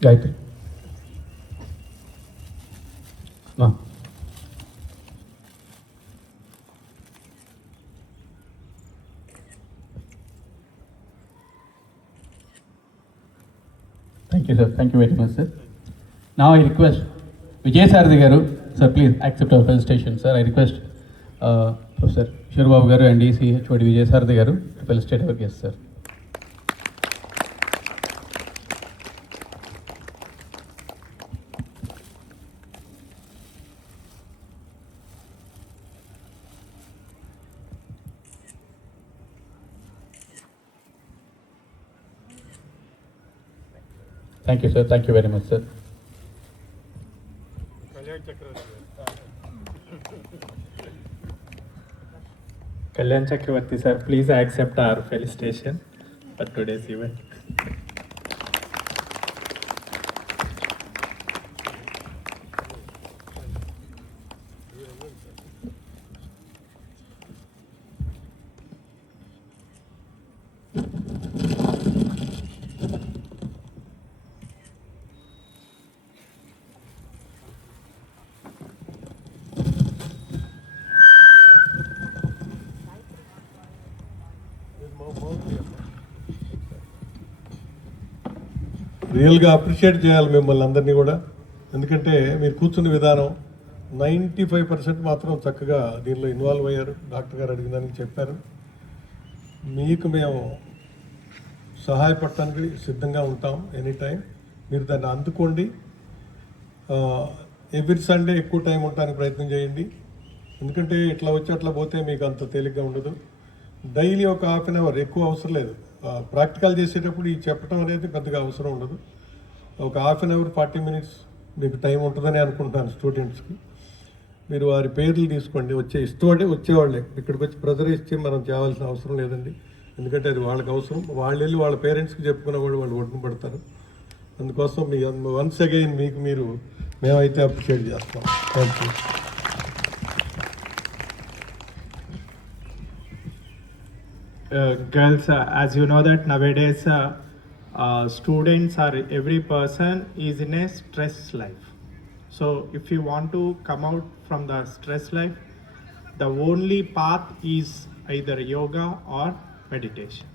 Gayatri. No. Thank you, sir. Thank you very much, sir. Now I request Vijay Sarthi garu, sir, please accept our felicitation, sir. I request Professor Kishore Babu garu and EC HOD Vijay Sarthi garu to felicitate our guest, sir. Thank you, sir. Thank you very much, sir. Kalyan Chakravarti sir, please accept our felicitation for today's event. రియల్గా అప్రిషియేట్ చేయాలి మిమ్మల్ని అందరినీ కూడా. ఎందుకంటే మీరు కూర్చున్న విధానం 95% మాత్రం చక్కగా దీనిలో ఇన్వాల్వ్ అయ్యారు. డాక్టర్ గారు అడిగిన దానికి చెప్పారు. మీకు మేము సహాయపడటానికి సిద్ధంగా ఉంటాం ఎనీ టైం. మీరు దాన్ని అందుకోండి. ఎవ్రీ సండే ఎక్కువ టైం ఉండడానికి ప్రయత్నం చేయండి. ఎందుకంటే ఇట్లా వచ్చి అట్లా పోతే మీకు అంత తేలిగ్గా ఉండదు. డైలీ ఒక హాఫ్ అన్ అవర్, ఎక్కువ అవసరం లేదు. ప్రాక్టికల్ చేసేటప్పుడు ఈ చెప్పడం అనేది పెద్దగా అవసరం ఉండదు. ఒక హాఫ్ అన్ అవర్ 40 minutes మీకు టైం ఉంటుందని అనుకుంటాను స్టూడెంట్స్కి. మీరు వారి పేర్లు తీసుకోండి. వచ్చేవాళ్ళే. ఇక్కడికి వచ్చి ప్రెజర్ ఇచ్చి మనం చేయాల్సిన అవసరం లేదండి. ఎందుకంటే అది వాళ్ళకి అవసరం. వాళ్ళు వెళ్ళి వాళ్ళ పేరెంట్స్కి చెప్పుకున్న వాళ్ళు ఒడ్డున పడతారు. అందుకోసం మీ వన్స్ అగైన్ మీకు మీరు మేమైతే అప్రిషియేట్ చేస్తాం. Thank you. Girls, as you know that nowadays students or every person is in a stress life. So if you want to come out from the stress life, the only path is either yoga or meditation.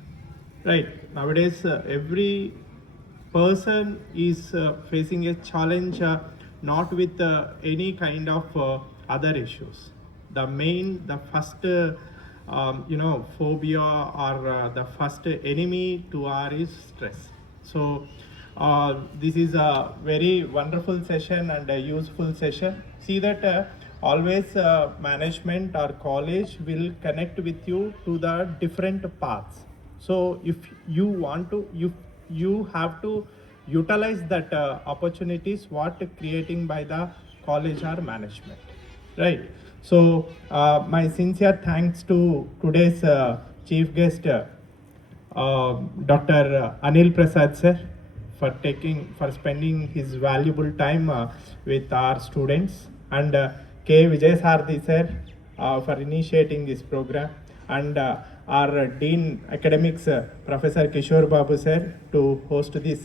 Right? Nowadays every person is facing a challenge, not with any kind of other issues. The first phobia or the first enemy to our is stress. So this is a very wonderful session and a useful session. See that always management or college will connect with you to the different paths. So if you want to, you have to utilize that opportunities what creating by the college or management, right? So my sincere thanks to today's chief guest, Dr. Anil Prasad sir, for spending his valuable time with our students, and K. Vijay Sarthi sir for initiating this program, and our Dean Academics, Professor Kishore Babu sir, to host this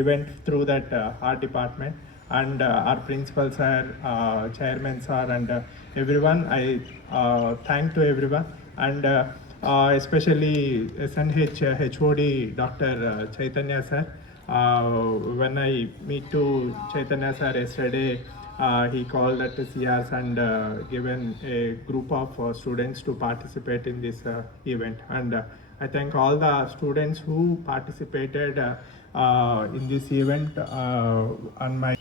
event through that art department, and our principal sir, chairman sir, and everyone. I thank to everyone, and especially SNH HOD Dr. Chaitanya sir. When I meet to Chaitanya sir yesterday, he called at CRs and given a group of students to participate in this event, and I thank all the students who participated in this event on my